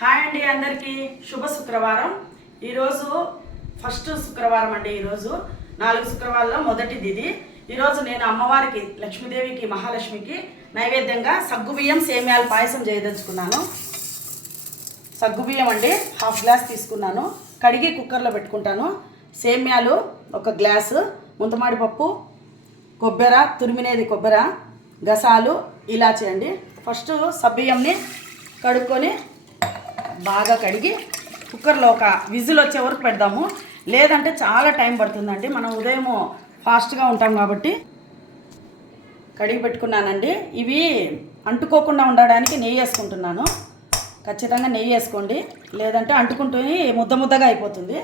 Hi అండి, అందరికీ శుభ శుక్రవారం. ఈరోజు ఫస్ట్ శుక్రవారం అండి. ఈరోజు 4 శుక్రవారాల్లో మొదటిది ఇది. ఈరోజు నేను అమ్మవారికి, లక్ష్మీదేవికి, మహాలక్ష్మికి నైవేద్యంగా సగ్గుబియ్యం సేమ్యాల పాయసం చేయదలుచుకున్నాను. సగ్గుబియ్యం అండి 1/2 గ్లాస్ తీసుకున్నాను. కడిగి కుక్కర్లో పెట్టుకుంటాను. సేమ్యాలు 1 గ్లాసు, ముంతమాడి పప్పు, కొబ్బరి, తురిమినేది కొబ్బరి, గసాలు, ఇలాచి అండి. ఫస్ట్ సబ్బియ్యంని కడుక్కొని బాగా కడిగి కుక్కర్లో 1 విజిల్ వచ్చే వరకు పెడదాము. లేదంటే చాలా టైం పడుతుందండి. మనం ఉదయం ఫాస్ట్గా ఉంటాం కాబట్టి కడిగి పెట్టుకున్నానండి. ఇవి అంటుకోకుండా ఉండడానికి నెయ్యి వేసుకుంటున్నాను. ఖచ్చితంగా నెయ్యి వేసుకోండి, లేదంటే అంటుకుంటూ ముద్ద ముద్దగా అయిపోతుంది.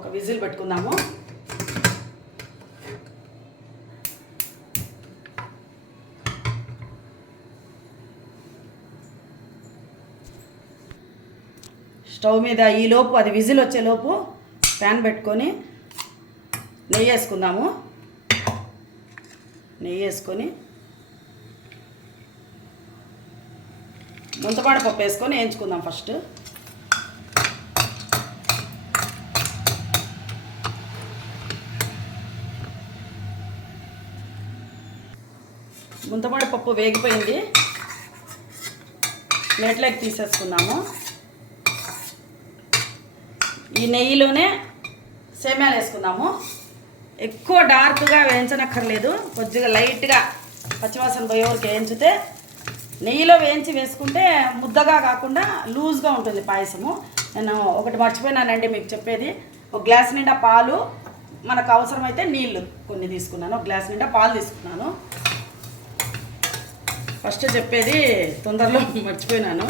ఒక విజిల్ పెట్టుకుందాము. స్టవ్ మీద ఈలోపు అది విజిల్ వచ్చేలోపు ప్యాన్ పెట్టుకొని నెయ్యి వేసుకుందాము. నెయ్యి వేసుకొని ముంతపాడి పప్పు వేసుకొని వేయించుకుందాం. ఫస్ట్ ముంతపాడి పప్పు వేగిపోయింది. ప్లేట్లోకి తీసేసుకుందాము. ఈ నెయ్యిలోనే సేమ్యాలు వేసుకుందాము. ఎక్కువ డార్క్గా వేయించనక్కర్లేదు, కొద్దిగా లైట్గా పచ్చివాసన పోయే వరకు వేయించితే, నెయ్యిలో వేయించి వేసుకుంటే ముద్దగా కాకుండా లూజ్గా ఉంటుంది పాయసము. నేను ఒకటి మర్చిపోయినానండి మీకు చెప్పేది. 1 గ్లాస్ నిండా పాలు, మనకు అవసరమైతే నీళ్ళు కొన్ని తీసుకున్నాను. 1 గ్లాస్ నిండా పాలు తీసుకున్నాను. ఫస్ట్ చెప్పేది తొందరలో మర్చిపోయినాను.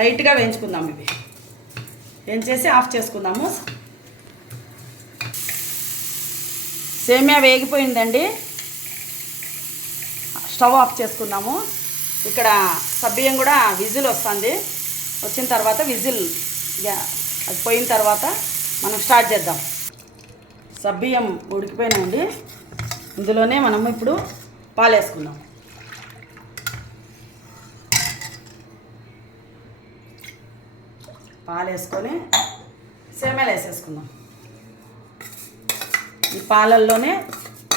లైట్గా వేయించుకుందాం. ఇవి వేయించేసి ఆఫ్ చేసుకుందాము. సేమ్యా వేగిపోయిందండి. స్టవ్ ఆఫ్ చేసుకుందాము. ఇక్కడ సబ్బియ్యం కూడా విజిల్ వస్తుంది. వచ్చిన తర్వాత విజిల్ అది పోయిన తర్వాత మనం స్టార్ట్ చేద్దాం. సబ్బియ్యం ఉడికిపోయినాయండి. ఇందులోనే మనము ఇప్పుడు పాలు వేసుకుందాం. పాలు వేసుకొని సేమ్యాలు వేసేసుకుందాం. ఈ పాలల్లోనే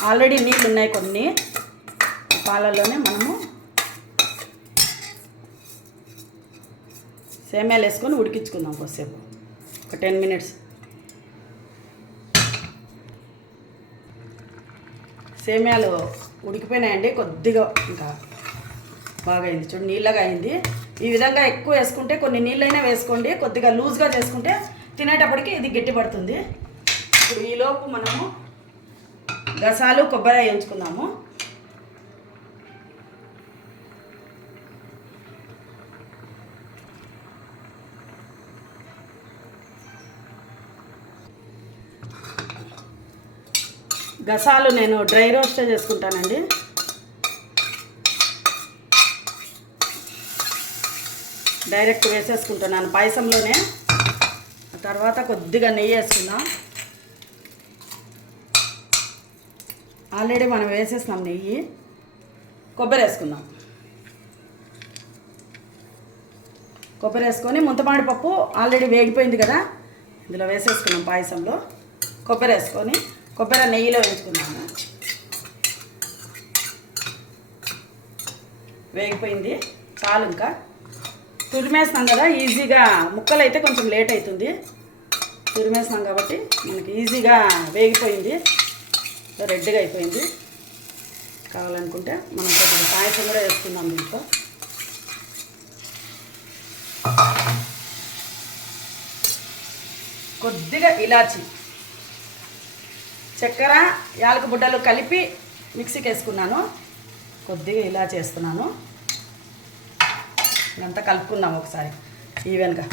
ఆల్రెడీ నీళ్ళు ఉన్నాయి కొన్ని. ఈ పాలల్లోనే మనము సేమ్యాలు వేసుకొని ఉడికించుకుందాం కొద్దిసేపు, ఒక 10 మినిట్స్. సేమ్యాలు ఉడికిపోయినాయండి. కొద్దిగా ఇంకా బాగా అయింది. చూడండి, నీళ్ళగా అయింది. ఈ విధంగా ఎక్కువ వేసుకుంటే, కొన్ని నీళ్ళైనా వేసుకోండి, కొద్దిగా లూజ్గా చేసుకుంటే తినేటప్పటికి ఇది గట్టిపడుతుంది. ఇప్పుడు ఈలోపు మనము గసాలు, కొబ్బరి వేయించుకుందాము. గసాలు నేను డ్రై రోస్టే చేసుకుంటానండి. డైరెక్ట్ వేసేసుకుంటున్నాను పాయసంలోనే. తర్వాత కొద్దిగా నెయ్యి వేసుకుందాం. ఆల్రెడీ మనం వేసేసినాం నెయ్యి. కొబ్బరి వేసుకుందాం. కొబ్బరి వేసుకొని ముంతమాడి పప్పు ఆల్రెడీ వేగిపోయింది కదా, ఇందులో వేసేసుకున్నాం పాయసంలో. కొబ్బరి వేసుకొని కొబ్బరి నెయ్యిలో వేయించుకున్నాము. వేగిపోయింది, చాలు. ఇంకా తురిమేసినాం కదా, ఈజీగా. ముక్కలు అయితే కొంచెం లేట్ అవుతుంది. తురిమేసినాం కాబట్టి మనకి ఈజీగా వేగిపోయింది, రెడ్గా అయిపోయింది. కావాలనుకుంటే మనం కొద్దిగా పాయసం కూడా వేసుకుందాం దీంట్లో. కొద్దిగా ఇలాచి, చక్కెర, యాలక బుడ్డలు కలిపి మిక్సీకి వేసుకున్నాను. కొద్దిగా ఇలాచి వేస్తున్నాను. ఇదంతా కలుపుకుందాం ఒకసారి ఈవెన్గా.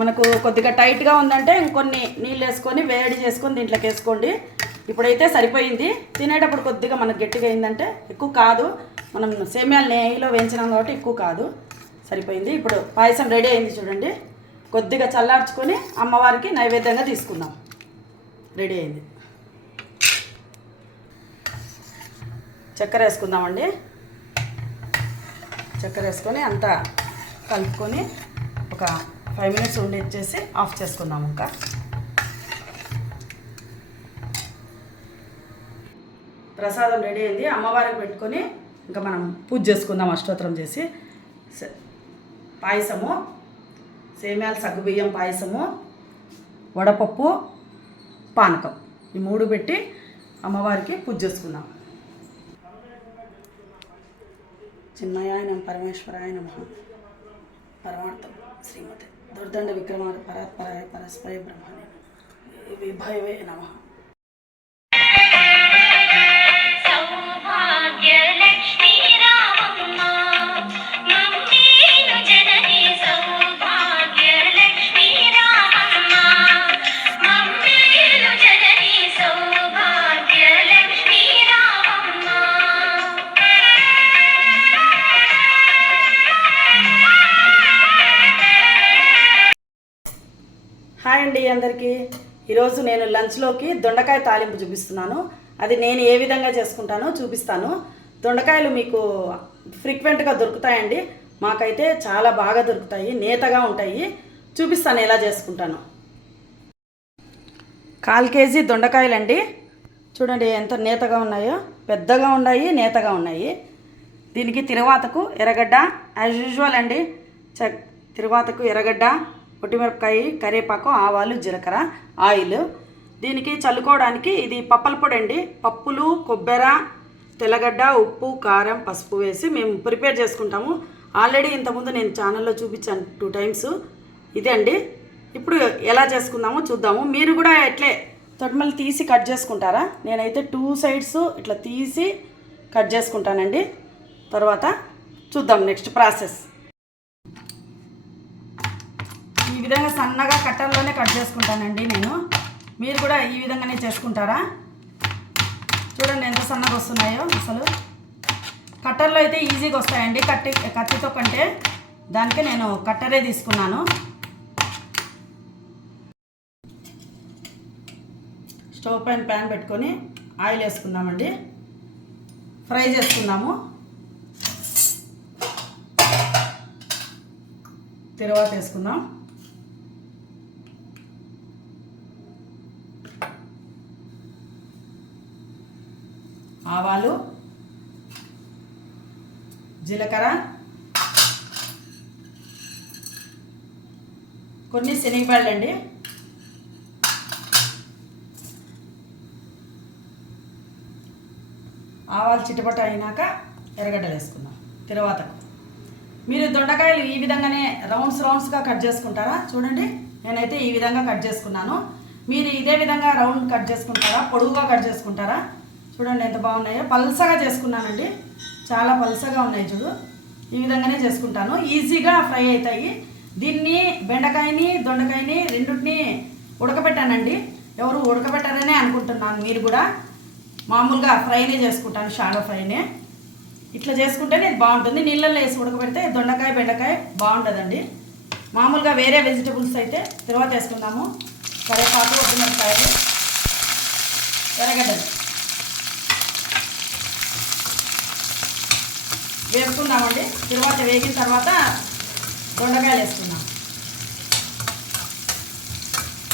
మనకు కొద్దిగా టైట్గా ఉందంటే ఇంకొన్ని నీళ్ళు వేసుకొని వేడి చేసుకొని దీంట్లోకి వేసుకోండి. ఇప్పుడైతే సరిపోయింది. తినేటప్పుడు కొద్దిగా మనకు గట్టిగా అయిందంటే, ఎక్కువ కాదు, మనం సేమ్యాలు నెయ్యిలో వేయించినాం కాబట్టి ఎక్కువ కాదు, సరిపోయింది. ఇప్పుడు పాయసం రెడీ అయింది చూడండి. కొద్దిగా చల్లార్చుకొని అమ్మవారికి నైవేద్యంగా తీసుకుందాం. రెడీ అయింది. చక్కెర వేసుకుందామండి. చక్కెర వేసుకొని అంతా కలుపుకొని ఒక 5 మినిట్స్ ఉండేసి ఆఫ్ చేసుకుందాము. ఇంకా ప్రసాదం రెడీ అయింది. అమ్మవారికి పెట్టుకొని ఇంకా మనం పూజ చేసుకుందాం అష్టోత్తరం చేసి. పాయసము, సేమ్యాల సగ్గుబియ్యం పాయసము, వడపప్పు, పానకం ఈ 3 పెట్టి అమ్మవారికి పూజ చేసుకుందాం. చిన్నయాయ నమ పరమేశ్వరాయ నమః. పరమార్థం శ్రీమతి దుర్దండ విక్రమార పరాత్పరాయ పరస్పర బ్రహ్మణే విభయవే నమః. హాయ్ అండి అందరికీ. ఈరోజు నేను లంచ్లోకి దొండకాయ తాలింపు చూపిస్తున్నాను. అది నేను ఏ విధంగా చేసుకుంటానో చూపిస్తాను. దొండకాయలు మీకు ఫ్రీక్వెంట్గా దొరుకుతాయండి. మాకైతే చాలా బాగా దొరుకుతాయి, నేతగా ఉంటాయి. చూపిస్తాను ఎలా చేసుకుంటాను. 1/4 కేజీ దొండకాయలండి. చూడండి ఎంత నేతగా ఉన్నాయో, పెద్దగా ఉన్నాయి, నేతగా ఉన్నాయి. దీనికి తిరువాతకు ఎర్రగడ్డ యాజ్ యూజువల్ అండి. తిరువాతకు ఎర్రగడ్డ, పొట్టిమిరపకాయ, కరివేపాకు, ఆవాలు, జీలకర్ర, ఆయిల్. దీనికి చల్లుకోవడానికి ఇది పప్పల పొడి అండి. పప్పులు, కొబ్బెర, తెల్లగడ్డ, ఉప్పు, కారం, పసుపు వేసి మేము ప్రిపేర్ చేసుకుంటాము. ఆల్రెడీ ఇంతకుముందు నేను ఛానల్లో చూపించాను 2 టైమ్స్. ఇదే అండి. ఇప్పుడు ఎలా చేసుకుందామో చూద్దాము. మీరు కూడా ఎట్లే తొడిమలు తీసి కట్ చేసుకుంటారా? నేనైతే 2 సైడ్స్ ఇట్లా తీసి కట్ చేసుకుంటానండి. తర్వాత చూద్దాం నెక్స్ట్ ప్రాసెస్. ఈ విధంగా సన్నగా కట్టర్లోనే కట్ చేసుకుంటానండి నేను. మీరు కూడా ఈ విధంగానే చేసుకుంటారా? చూడండి ఎంత సన్నగా వస్తున్నాయో. అసలు కట్టర్లో అయితే ఈజీగా వస్తాయండి కత్తితో కంటే. దానికే నేను కట్టరే తీసుకున్నాను. స్టవ్ పైన ప్యాన్ పెట్టుకొని ఆయిల్ వేసుకుందామండి. ఫ్రై చేసుకుందాము. తిరువాత వేసుకుందాం. ఆవాలు, జీలకర్ర, కొన్ని శనగపళ్ళు అండి. ఆవాలు చిటపట అయినాక ఎర్రగడ్డలు వేసుకుందాం తిరువాతకు. మీరు దొండకాయలు ఈ విధంగానే రౌండ్స్గా కట్ చేసుకుంటారా? చూడండి నేనైతే ఈ విధంగా కట్ చేసుకున్నాను. మీరు ఇదే విధంగా రౌండ్ కట్ చేసుకుంటారా, పొడుగుగా కట్ చేసుకుంటారా? చూడండి ఎంత బాగున్నాయో. పల్సగా చేసుకున్నానండి, చాలా పల్సగా ఉన్నాయి. చూడు ఈ విధంగానే చేసుకుంటాను. ఈజీగా ఫ్రై అవుతాయి. దీన్ని బెండకాయని దొండకాయని రెండింటిని ఉడకబెట్టానండి. ఎవరు ఉడకబెట్టారనే అనుకుంటున్నాను. మీరు కూడా మామూలుగా ఫ్రైనే చేసుకుంటాను, షాలో ఫ్రైనే. ఇట్లా చేసుకుంటేనే ఇది బాగుంటుంది. నీళ్ళల్లో వేసి ఉడకబెడితే దొండకాయ బెండకాయ బాగుంటుందండి. మామూలుగా వేరే వెజిటబుల్స్ అయితే తర్వాత వేసుకుందాము. కరివేపాకు, ఉద్దిమిరపకాయలు, ఎర్రగడ్డలు వేసుకుందామండి. తర్వాత వేగిన తర్వాత దొండకాయలు వేసుకుందాం.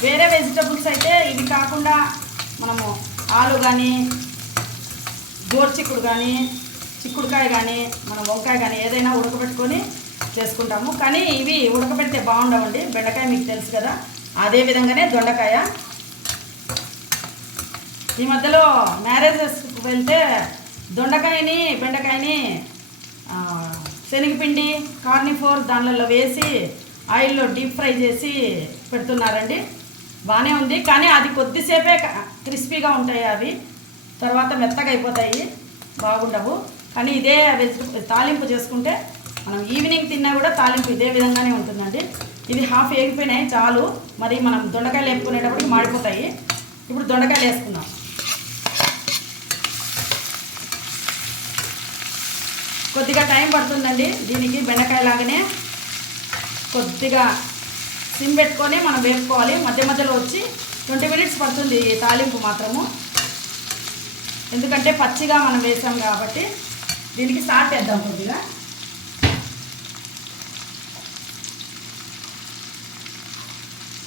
వేరే వెజిటబుల్స్ అయితే ఇవి కాకుండా మనము ఆలు కానీ, గోరుచిక్కుడు కానీ, చిక్కుడుకాయ కానీ, మనం వంకాయ కానీ ఏదైనా ఉడకబెట్టుకొని చేసుకుంటాము. కానీ ఇవి ఉడకబెడితే బాగుండవండి. బెండకాయ మీకు తెలుసు కదా, అదే విధంగానే దొండకాయ. ఈ మధ్యలో మ్యారేజెస్కి వెళ్తే దొండకాయని బెండకాయని శనగపిండి, కార్నిఫోర్ దానిలో వేసి ఆయిల్లో డీప్ ఫ్రై చేసి పెడుతున్నారండి. బాగానే ఉంది, కానీ అది కొద్దిసేపే క్రిస్పీగా ఉంటాయి. అవి తర్వాత మెత్తగా అయిపోతాయి, బాగుండవు. కానీ ఇదే తాలింపు చేసుకుంటే మనం ఈవినింగ్ తిన్నా కూడా తాలింపు ఇదే విధంగానే ఉంటుందండి. ఇది హాఫ్ వేగిపోయినాయి చాలు. మరి మనం దొండకాయలు వేపుకునేటప్పటికి మాడిపోతాయి. ఇప్పుడు దొండకాయలు వేసుకుందాం. కొద్దిగా టైం పడుతుందండి దీనికి. బెండకాయ లాగానే కొద్దిగా సిమ్ పెట్టుకొని మనం వేపుకోవాలి. మధ్య మధ్యలో వచ్చి 20 మినిట్స్ పడుతుంది ఈ తాలింపు మాత్రము. ఎందుకంటే పచ్చిగా మనం వేసాం కాబట్టి. దీనికి సాల్ట్ వేద్దాం కొద్దిగా.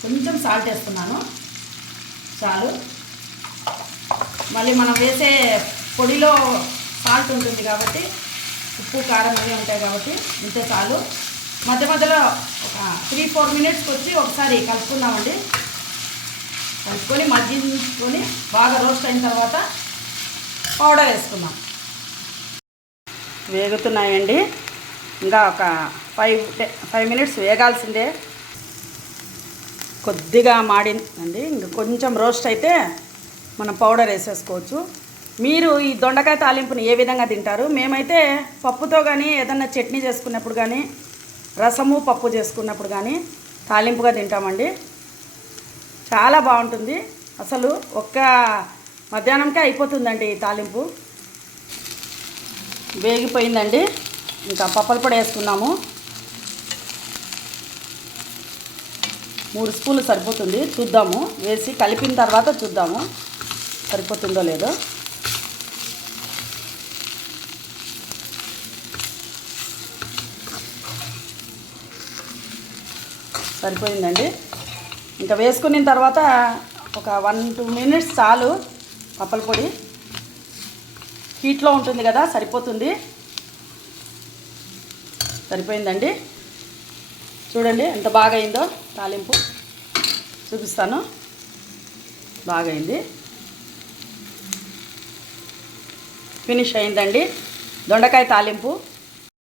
కొంచెం సాల్ట్ వేస్తున్నాను, చాలు. మళ్ళీ మనం వేసే పొడిలో సాల్ట్ ఉంటుంది కాబట్టి, ఉప్పు కారం అన్నీ ఉంటాయి కాబట్టి ఇంతే చాలు. మధ్య మధ్యలో ఒక 3-4 మినిట్స్కి వచ్చి ఒకసారి కలుపుకుందామండి. కలుపుకొని మగ్గించుకొని బాగా రోస్ట్ అయిన తర్వాత పౌడర్ వేసుకుందాం. వేగుతున్నాయండి, ఇంకా ఒక 5 మినిట్స్ వేగాల్సిందే. కొద్దిగా మాడిందండి, ఇంకా కొంచెం రోస్ట్ అయితే మనం పౌడర్ వేసేసుకోవచ్చు. మీరు ఈ దొండకాయ తాలింపుని ఏ విధంగా తింటారు? మేమైతే పప్పుతో కానీ ఏదన్నా చట్నీ చేసుకున్నప్పుడు కానీ, రసము పప్పు చేసుకున్నప్పుడు కానీ తాలింపుగా తింటామండి. చాలా బాగుంటుంది. అసలు ఒక్క మధ్యాహ్నంకే అయిపోతుందండి ఈ తాలింపు. వేగిపోయిందండి, ఇంకా పప్పల పొడి వేసుకున్నాము. 3 స్పూన్లు సరిపోతుంది, చూద్దాము. వేసి కలిపిన తర్వాత చూద్దాము సరిపోతుందో లేదో. సరిపోయిందండి. ఇంకా వేసుకున్న తర్వాత ఒక 1-2 మినిట్స్ చాలు. పప్పల పొడి హీట్లో ఉంటుంది కదా, సరిపోతుంది. సరిపోయిందండి. చూడండి ఎంత బాగా అయిందో తాలింపు, చూపిస్తాను. బాగా అయింది, ఫినిష్ అయిందండి దొండకాయ తాలింపు.